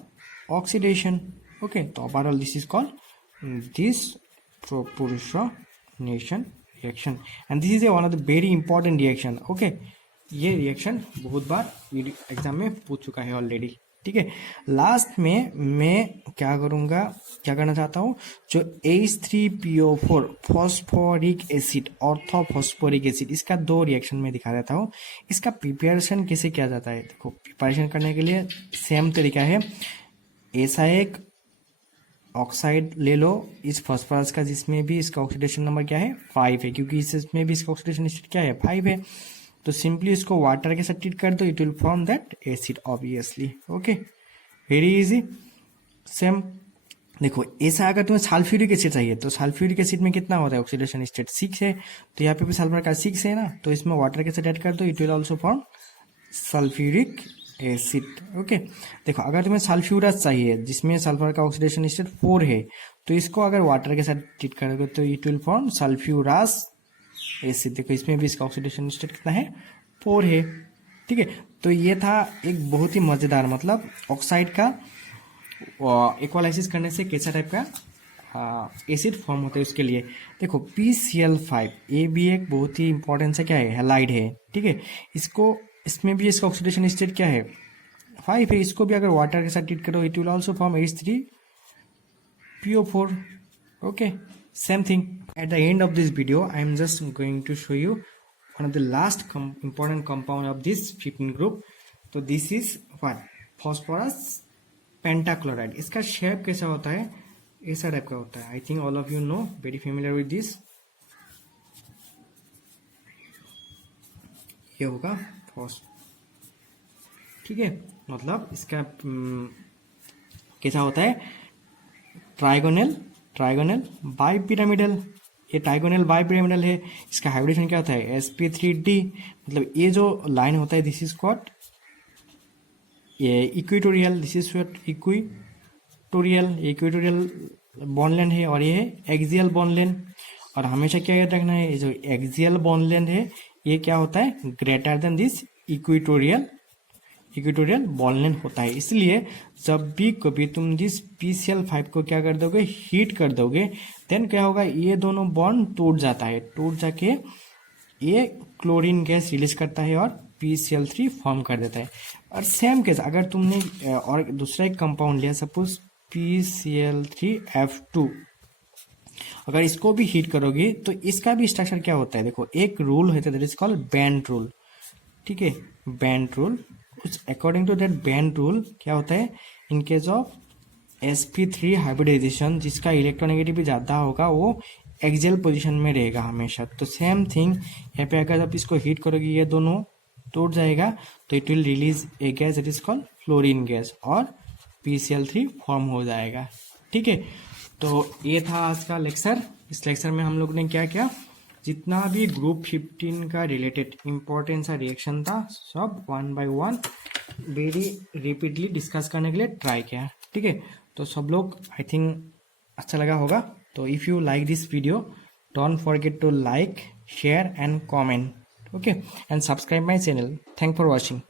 ऑक्सीडेशन। ओके, तो overall this is called disproportionation reaction, and this is one of the very important reaction. Okay, ये रिएक्शन बहुत बार एग्जाम में पूछ चुका है ऑलरेडी, ठीक है। लास्ट में मैं क्या करना चाहता हूँ, जो H3PO4 phosphoric acid, orthophosphoric acid, इसका 2 रिएक्शन में दिखा देता हूँ। इसका प्रिपरेशन कैसे किया जाता है, देखो प्रिपरेशन करने के लिए सेम तरीका है। ऐसा एक ऑक्साइड ले लो इस फॉस्फोरस का जिसमें भी इसका ऑक्सीडेशन नंबर क्या है, 5 है, क्योंकि इसमें भी इसका ऑक्सीडेशन स्टेट क्या है, 5 है। तो सिंपली इसको वाटर के साथ ट्रीट कर दो, it will form that acid obviously. Okay, very easy. Same देखो, ऐसा अगर तुम्हें सल्फ्यूरिक एसिड चाहिए तो सल्फ्यूरिक एसिड में कितना होता है, ऑक्सीडेशन स्टेट 6 है, तो यहाँ पे भी सल्फर का 6 है ना, तो इसमें वाटर के साथ ऐड कर दो, it will also form sulphuric acid. Okay, देखो अगर तुम्हें सल्फ्यूरस चाहिए जिसमें सल्फर का ऑक्सीडेशन स्टेट 4 है, तो इसको अगर वाटर के साथ ट्रीट करोगे तो it will form sulphurous acid. देखो इसमें भी इसका ऑक्सीडेशन स्टेट कितना है, 4 है, ठीक है। तो ये था एक बहुत ही मजेदार, मतलब ऑक्साइड का इक्वलाइसिस करने से कैसा टाइप का एसिड फॉर्म होता है उसके लिए। देखो PCl5 ये भी एक बहुत ही इंपॉर्टेंट सा क्या है, हैलाइड है, ठीक है। इसमें भी इसका ऑक्सीडेशन स्टेट क्या है, 5 है। इसको भी अगर वाटर के साथ ट्रीट करो, it will also form H3PO4। Okay, same thing. At the end of this video, I am just going to show you one of the last important compound of this 15 group. So this is what, phosphorus pentachloride. इसका shape कैसा होता है, ऐसा type का होता है। I think all of you know, very familiar with this. ये होगा ठीक है, मतलब इसका कैसा होता है, ट्राइगोनल बाई पिरामिडल। ये ट्राइगोनल बाई पिरामिडल है। इसका हाइब्रिडेशन क्या होता है, sp3d। मतलब ये जो लाइन होता है दिस इज कॉल्ड ये equatorial, this is equatorial bond length है, और ये है एक्सियल बॉन्ड लेंथ। और हमेशा क्या याद रखना है, ये जो एक्सियल बॉन्ड लेंथ है ये क्या होता है, greater than this equatorial bond length होता है। इसलिए जब भी कभी तुम दिस PCl5 को क्या कर दोगे, हीट कर दोगे, देन क्या होगा, ये दोनों बॉन्ड टूट जाता है, टूट जाके ये क्लोरीन गैस रिलीज करता है और PCl3 फॉर्म कर देता है। और सेम केस अगर तुमने और दूसरा एक कंपाउंड लिया, सपोज PCl3F2, अगर इसको भी हीट करोगे तो इसका भी स्ट्रक्चर क्या होता है, देखो एक रूल होता है that is called band rule, ठीक है, band rule. According to that band rule क्या होता है, in case of sp3 hybridisation जिसका इलेक्ट्रोनेगेटिविटी ज्यादा होगा वो एक्सियल पोजीशन में रहेगा हमेशा। तो सेम थिंग यहाँ पे अगर आप इसको हीट करोगे ये दोनों टूट जाएगा, तो it will release a gas it is called fluorine gas और PCl3 फॉर्म हो जाएगा, ठीक है। तो ये था आज का लेक्चर। इस लेक्चर में हम लोग ने क्या किया, जितना भी ग्रुप 15 का रिलेटेड इंपॉर्टेंट सा रिएक्शन था सब 1 by 1 वेरी रिपीटली डिस्कस करने के लिए ट्राई किया, ठीक है। तो सब लोग आई थिंक अच्छा लगा होगा। तो if you like this video, don't forget to like, share and comment, okay, and subscribe my channel. Thanks for watching.